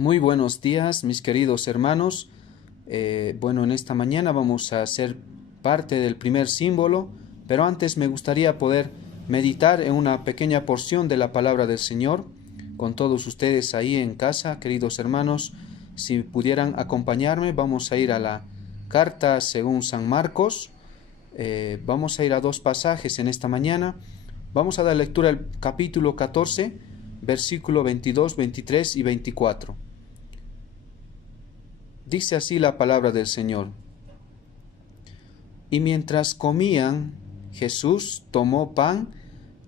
Muy buenos días, mis queridos hermanos. En esta mañana vamos a hacer parte del primer símbolo, pero antes me gustaría poder meditar en una pequeña porción de la palabra del Señor con todos ustedes ahí en casa, queridos hermanos. Si pudieran acompañarme, vamos a ir a la carta según San Marcos. Vamos a ir a dos pasajes en esta mañana. Vamos a dar lectura al capítulo 14, versículo 22, 23 y 24. Dice así la palabra del Señor. Y mientras comían, Jesús tomó pan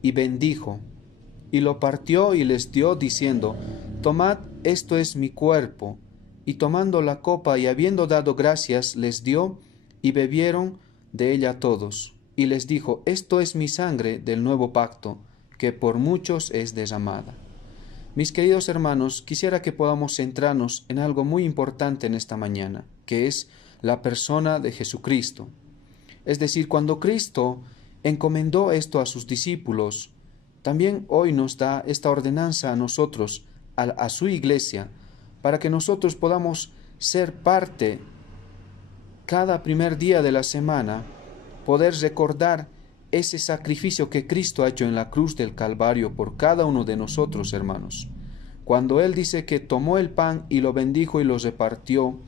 y bendijo, y lo partió y les dio, diciendo: Tomad, esto es mi cuerpo. Y tomando la copa y habiendo dado gracias, les dio, y bebieron de ella todos. Y les dijo: Esto es mi sangre del nuevo pacto, que por muchos es derramada. Mis queridos hermanos, quisiera que podamos centrarnos en algo muy importante en esta mañana, que es la persona de Jesucristo. Es decir, cuando Cristo encomendó esto a sus discípulos, también hoy nos da esta ordenanza a nosotros, a su iglesia, para que nosotros podamos ser parte cada primer día de la semana, poder recordar ese sacrificio que Cristo ha hecho en la cruz del Calvario por cada uno de nosotros, hermanos. Cuando Él dice que tomó el pan y lo bendijo y lo repartió,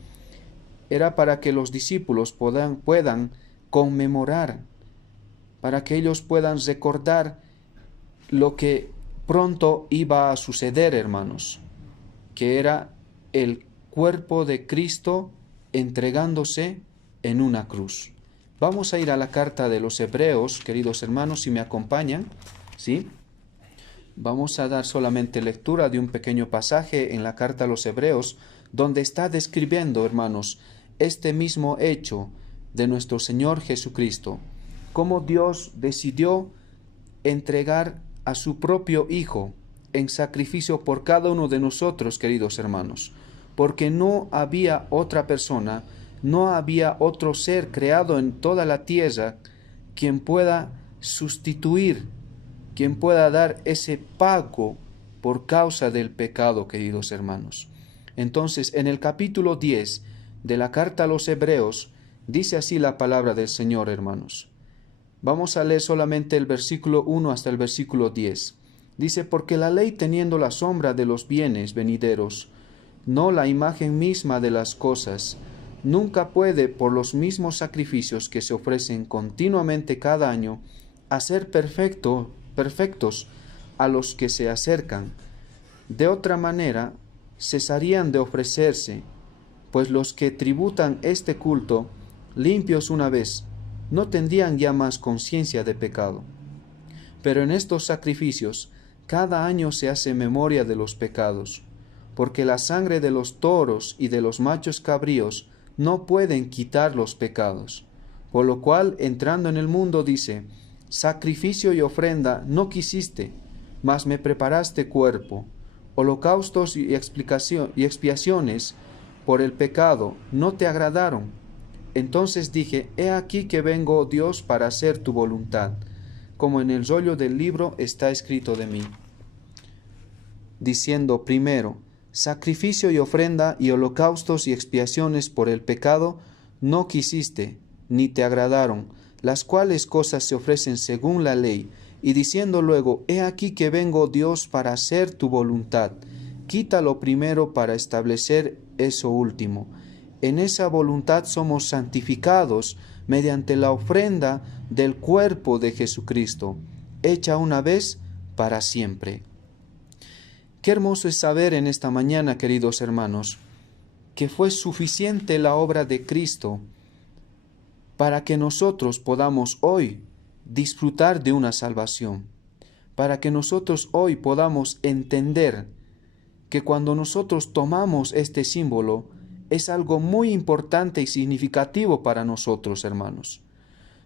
era para que los discípulos puedan conmemorar, para que ellos puedan recordar lo que pronto iba a suceder, hermanos, que era el cuerpo de Cristo entregándose en una cruz. Vamos a ir a la carta de los Hebreos, queridos hermanos, si me acompañan, ¿sí? Vamos a dar solamente lectura de un pequeño pasaje en la carta a los Hebreos, donde está describiendo, hermanos, este mismo hecho de nuestro Señor Jesucristo, cómo Dios decidió entregar a su propio Hijo en sacrificio por cada uno de nosotros, queridos hermanos, porque no había otra persona, no había otro ser creado en toda la tierra quien pueda sustituir, quien pueda dar ese pago por causa del pecado, queridos hermanos. Entonces, en el capítulo 10 de la carta a los Hebreos, dice así la palabra del Señor, hermanos. Vamos a leer solamente el versículo 1 hasta el versículo 10. Dice: Porque la ley, teniendo la sombra de los bienes venideros, no la imagen misma de las cosas, nunca puede, por los mismos sacrificios que se ofrecen continuamente cada año, hacer perfectos a los que se acercan. De otra manera, cesarían de ofrecerse, pues los que tributan este culto, limpios una vez, no tendrían ya más conciencia de pecado. Pero en estos sacrificios, cada año se hace memoria de los pecados, porque la sangre de los toros y de los machos cabríos no pueden quitar los pecados. Por lo cual, entrando en el mundo, dice: Sacrificio y ofrenda no quisiste, mas me preparaste cuerpo. Holocaustos y expiaciones por el pecado no te agradaron. Entonces dije: He aquí que vengo, oh Dios, para hacer tu voluntad, como en el rollo del libro está escrito de mí. Diciendo primero: Sacrificio y ofrenda y holocaustos y expiaciones por el pecado no quisiste, ni te agradaron, las cuales cosas se ofrecen según la ley, y diciendo luego: He aquí que vengo, Dios, para hacer tu voluntad. Quita lo primero para establecer eso último. En esa voluntad somos santificados mediante la ofrenda del cuerpo de Jesucristo, hecha una vez para siempre. Qué hermoso es saber en esta mañana, queridos hermanos, que fue suficiente la obra de Cristo para que nosotros podamos hoy disfrutar de una salvación, para que nosotros hoy podamos entender que cuando nosotros tomamos este símbolo es algo muy importante y significativo para nosotros, hermanos.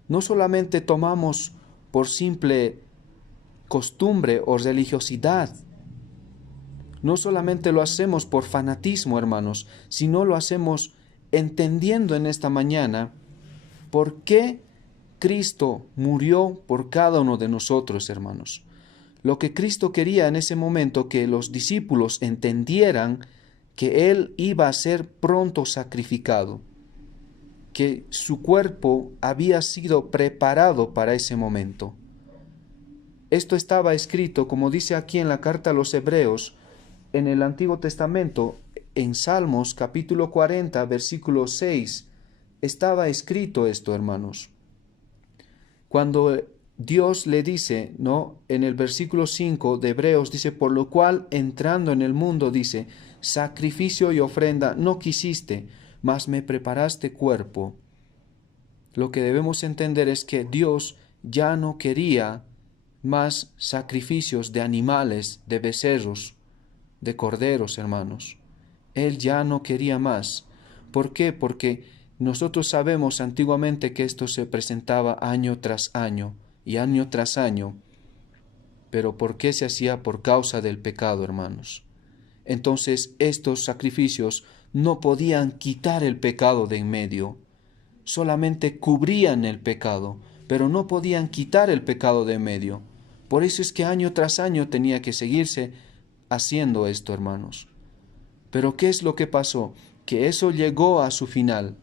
No solamente tomamos por simple costumbre o religiosidad, no solamente lo hacemos por fanatismo, hermanos, sino lo hacemos entendiendo en esta mañana por qué Cristo murió por cada uno de nosotros, hermanos. Lo que Cristo quería en ese momento que los discípulos entendieran que Él iba a ser pronto sacrificado, que su cuerpo había sido preparado para ese momento. Esto estaba escrito, como dice aquí en la carta a los Hebreos, en el Antiguo Testamento, en Salmos capítulo 40, versículo 6, estaba escrito esto, hermanos. Cuando Dios le dice, ¿no? En el versículo 5 de Hebreos dice, por lo cual entrando en el mundo dice, sacrificio y ofrenda no quisiste, mas me preparaste cuerpo. Lo que debemos entender es que Dios ya no quería más sacrificios de animales, de becerros, de corderos, hermanos. Él ya no quería más. ¿Por qué? Porque nosotros sabemos antiguamente que esto se presentaba año tras año y año tras año. Pero ¿por qué se hacía? Por causa del pecado, hermanos. Entonces estos sacrificios no podían quitar el pecado de en medio. Solamente cubrían el pecado, pero no podían quitar el pecado de en medio. Por eso es que año tras año tenía que seguirse haciendo esto, hermanos. Pero ¿qué es lo que pasó? Que eso llegó a su final,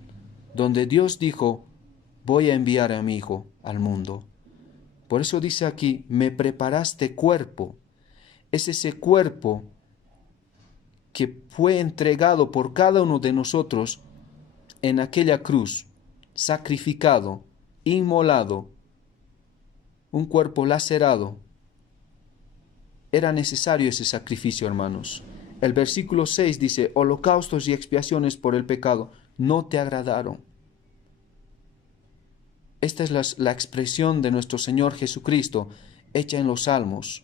donde Dios dijo, voy a enviar a mi Hijo al mundo. Por eso dice aquí, me preparaste cuerpo. Es ese cuerpo que fue entregado por cada uno de nosotros en aquella cruz, sacrificado, inmolado, un cuerpo lacerado. Era necesario ese sacrificio, hermanos. El versículo 6 dice, holocaustos y expiaciones por el pecado no te agradaron. Esta es la expresión de nuestro Señor Jesucristo, hecha en los Salmos,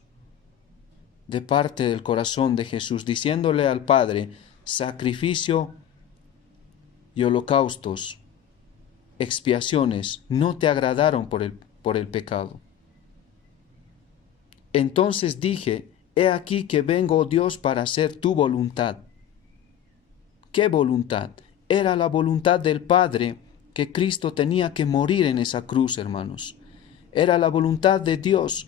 de parte del corazón de Jesús, diciéndole al Padre, sacrificio y holocaustos, expiaciones, no te agradaron por el pecado. Entonces dije, he aquí que vengo, oh Dios, para hacer tu voluntad. ¿Qué voluntad? Era la voluntad del Padre que Cristo tenía que morir en esa cruz, hermanos. Era la voluntad de Dios.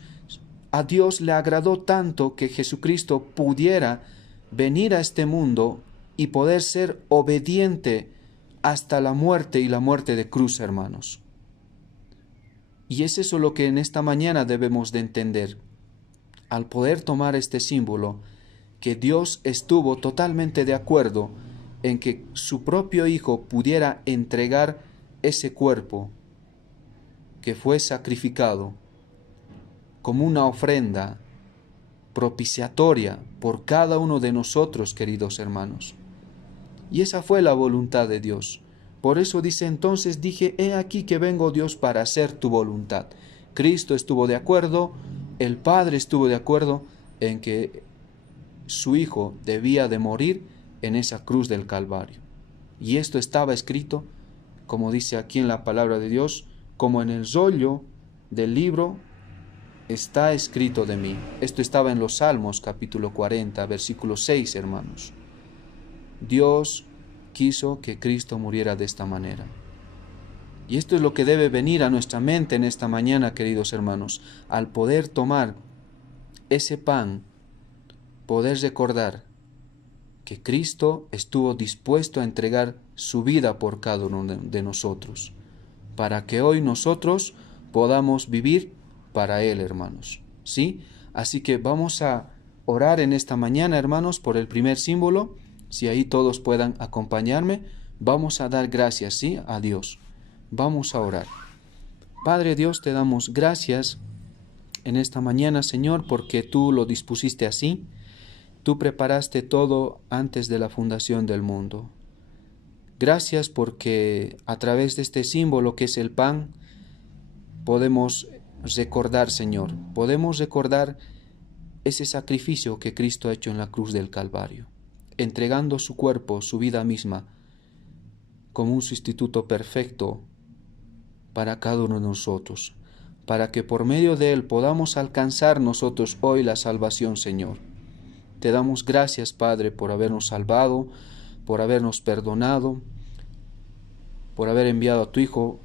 A Dios le agradó tanto que Jesucristo pudiera venir a este mundo y poder ser obediente hasta la muerte y la muerte de cruz, hermanos. Y es eso lo que en esta mañana debemos de entender. Al poder tomar este símbolo, que Dios estuvo totalmente de acuerdo en que su propio Hijo pudiera entregar ese cuerpo que fue sacrificado como una ofrenda propiciatoria por cada uno de nosotros, queridos hermanos. Y esa fue la voluntad de Dios. Por eso dice, entonces dije, he aquí que vengo, Dios, para hacer tu voluntad. Cristo estuvo de acuerdo, el Padre estuvo de acuerdo en que su Hijo debía de morir en esa cruz del Calvario. Y esto estaba escrito, como dice aquí en la palabra de Dios, como en el rollo del libro está escrito de mí. Esto estaba en los Salmos capítulo 40, versículo 6, hermanos. Dios quiso que Cristo muriera de esta manera. Y esto es lo que debe venir a nuestra mente en esta mañana, queridos hermanos, al poder tomar ese pan, poder recordar que Cristo estuvo dispuesto a entregar su vida por cada uno de nosotros, para que hoy nosotros podamos vivir para Él, hermanos. ¿Sí? Así que vamos a orar en esta mañana, hermanos, por el primer símbolo. Si ahí todos puedan acompañarme, vamos a dar gracias, ¿sí? A Dios. Vamos a orar. Padre Dios, te damos gracias en esta mañana, Señor, porque tú lo dispusiste así. Tú preparaste todo antes de la fundación del mundo. Gracias porque a través de este símbolo que es el pan, podemos recordar, Señor, podemos recordar ese sacrificio que Cristo ha hecho en la cruz del Calvario, entregando su cuerpo, su vida misma, como un sustituto perfecto para cada uno de nosotros, para que por medio de Él podamos alcanzar nosotros hoy la salvación, Señor. Te damos gracias, Padre, por habernos salvado, por habernos perdonado, por haber enviado a tu Hijo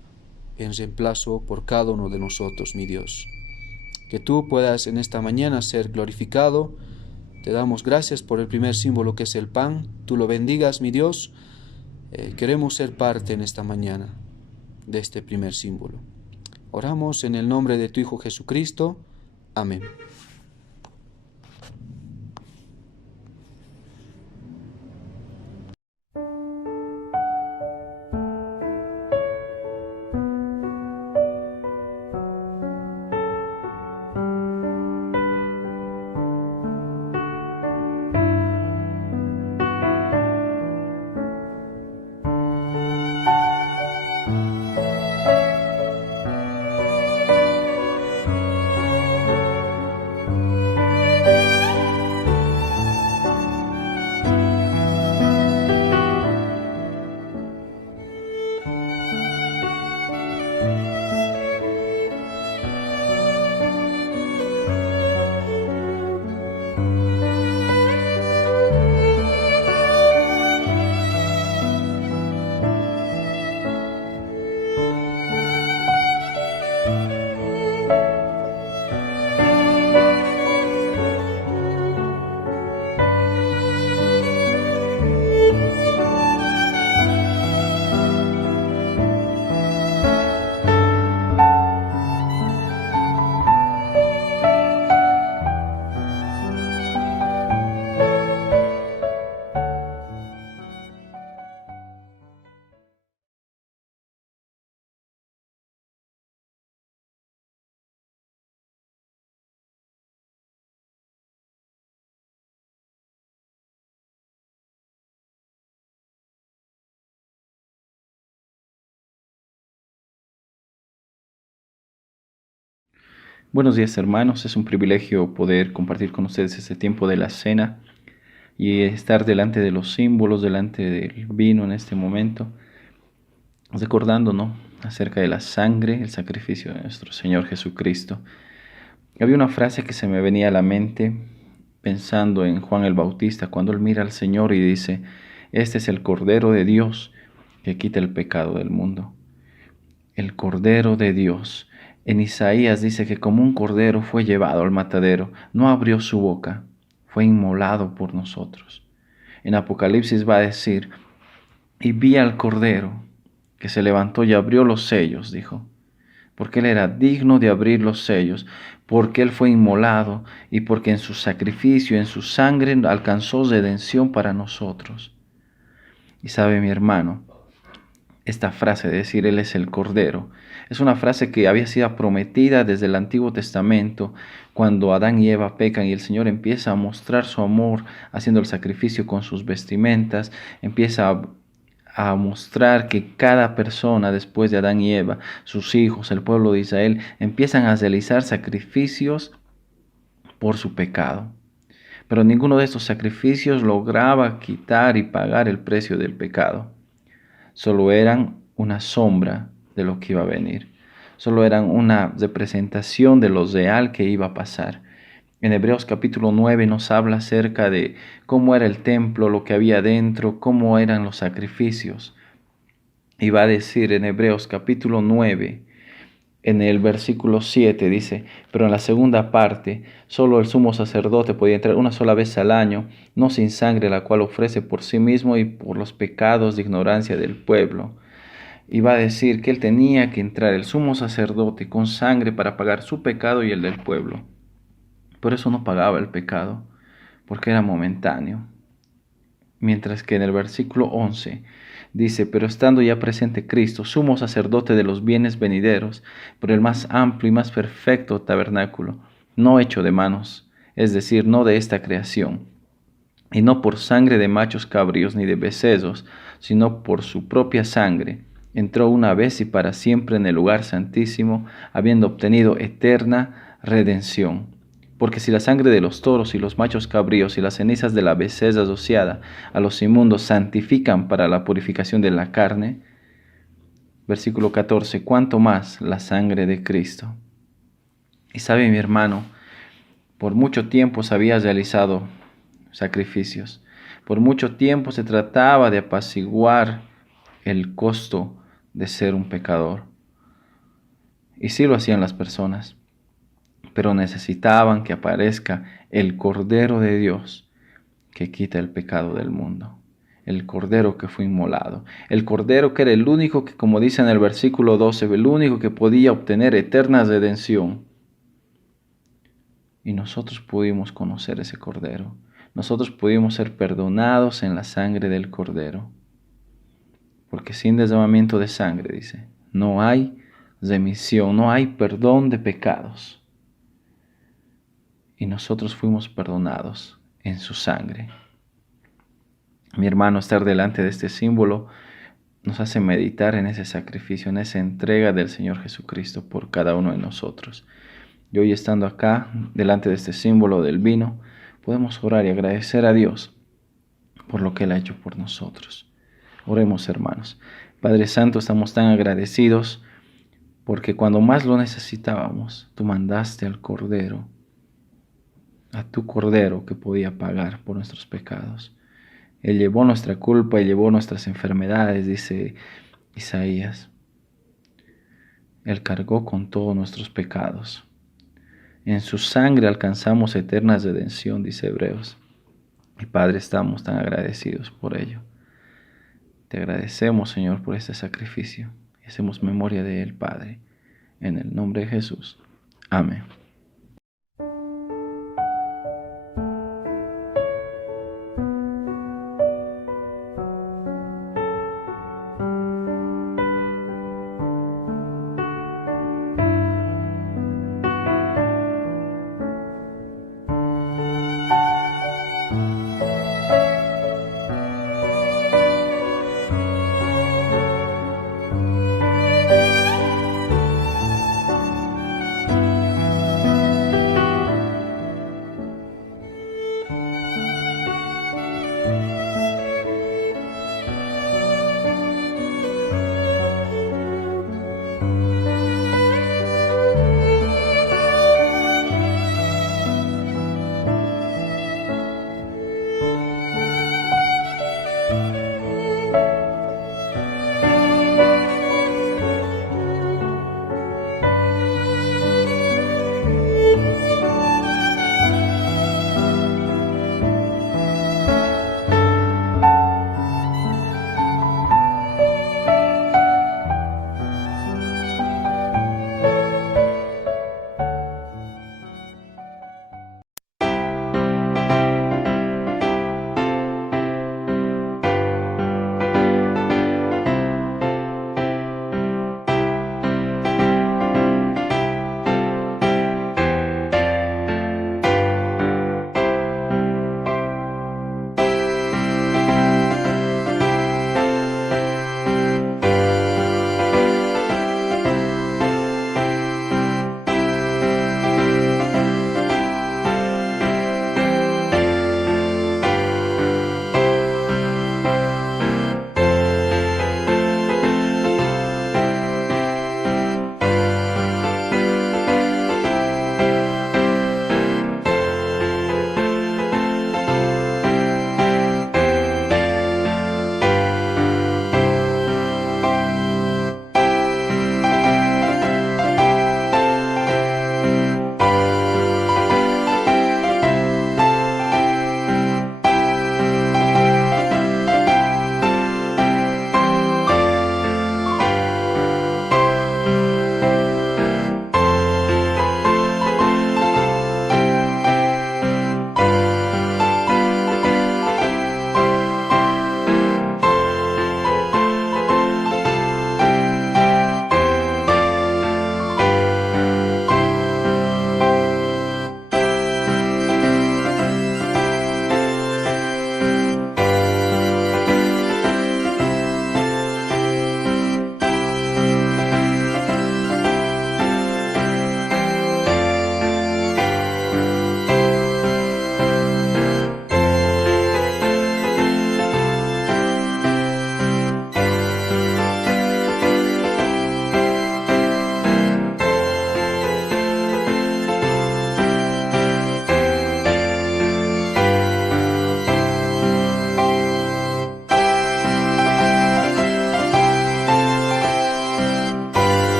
en reemplazo por cada uno de nosotros, mi Dios. Que tú puedas en esta mañana ser glorificado. Te damos gracias por el primer símbolo que es el pan. Tú lo bendigas, mi Dios. Queremos ser parte en esta mañana de este primer símbolo. Oramos en el nombre de tu Hijo Jesucristo. Amén. Buenos días, hermanos. Es un privilegio poder compartir con ustedes este tiempo de la cena y estar delante de los símbolos, delante del vino en este momento, recordando, ¿no?, acerca de la sangre, el sacrificio de nuestro Señor Jesucristo. Había una frase que se me venía a la mente pensando en Juan el Bautista, cuando él mira al Señor y dice: este es el Cordero de Dios que quita el pecado del mundo. El Cordero de Dios. En Isaías dice que como un cordero fue llevado al matadero, no abrió su boca, fue inmolado por nosotros. En Apocalipsis va a decir: y vi al cordero que se levantó y abrió los sellos, dijo, porque él era digno de abrir los sellos, porque él fue inmolado y porque en su sacrificio, en su sangre, alcanzó redención para nosotros. Y sabe, mi hermano, esta frase de decir Él es el Cordero es una frase que había sido prometida desde el Antiguo Testamento, cuando Adán y Eva pecan y el Señor empieza a mostrar su amor haciendo el sacrificio con sus vestimentas, empieza a mostrar que cada persona después de Adán y Eva, sus hijos, el pueblo de Israel, empiezan a realizar sacrificios por su pecado. Pero ninguno de estos sacrificios lograba quitar y pagar el precio del pecado. Solo eran una sombra de lo que iba a venir. Solo eran una representación de lo real que iba a pasar. En Hebreos capítulo 9 nos habla acerca de cómo era el templo, lo que había dentro, cómo eran los sacrificios. Y va a decir en Hebreos capítulo 9, en el versículo 7, dice: pero en la segunda parte, solo el sumo sacerdote podía entrar una sola vez al año, no sin sangre, la cual ofrece por sí mismo y por los pecados de ignorancia del pueblo. Y va a decir que él tenía que entrar, el sumo sacerdote, con sangre para pagar su pecado y el del pueblo. Por eso no pagaba el pecado, porque era momentáneo. Mientras que en el versículo 11 dice: pero estando ya presente Cristo, sumo sacerdote de los bienes venideros, por el más amplio y más perfecto tabernáculo, no hecho de manos, es decir, no de esta creación, y no por sangre de machos cabríos ni de becerros, sino por su propia sangre, entró una vez y para siempre en el lugar santísimo, habiendo obtenido eterna redención. Porque si la sangre de los toros y los machos cabríos y las cenizas de la becerra rociada a los inmundos santifican para la purificación de la carne, versículo 14, ¿cuánto más la sangre de Cristo? Y sabe, mi hermano, por mucho tiempo se había realizado sacrificios. Por mucho tiempo se trataba de apaciguar el costo de ser un pecador. Y sí lo hacían las personas. pero necesitaban que aparezca el Cordero de Dios que quita el pecado del mundo. El Cordero que fue inmolado. El Cordero que era el único que, como dice en el versículo 12, el único que podía obtener eterna redención. Y nosotros pudimos conocer ese Cordero. Nosotros pudimos ser perdonados en la sangre del Cordero. Porque sin derramamiento de sangre, dice, no hay remisión, no hay perdón de pecados. Y nosotros fuimos perdonados en su sangre. Mi hermano, estar delante de este símbolo nos hace meditar en ese sacrificio, en esa entrega del Señor Jesucristo por cada uno de nosotros. Y hoy, estando acá, delante de este símbolo del vino, podemos orar y agradecer a Dios por lo que Él ha hecho por nosotros. Oremos, hermanos. Padre Santo, estamos tan agradecidos porque cuando más lo necesitábamos, tú mandaste al Cordero, a tu Cordero que podía pagar por nuestros pecados. Él llevó nuestra culpa y llevó nuestras enfermedades, dice Isaías. Él cargó con todos nuestros pecados. En su sangre alcanzamos eterna redención, dice Hebreos. Y Padre, estamos tan agradecidos por ello. Te agradecemos, Señor, por este sacrificio. Y hacemos memoria de Él, Padre. En el nombre de Jesús. Amén.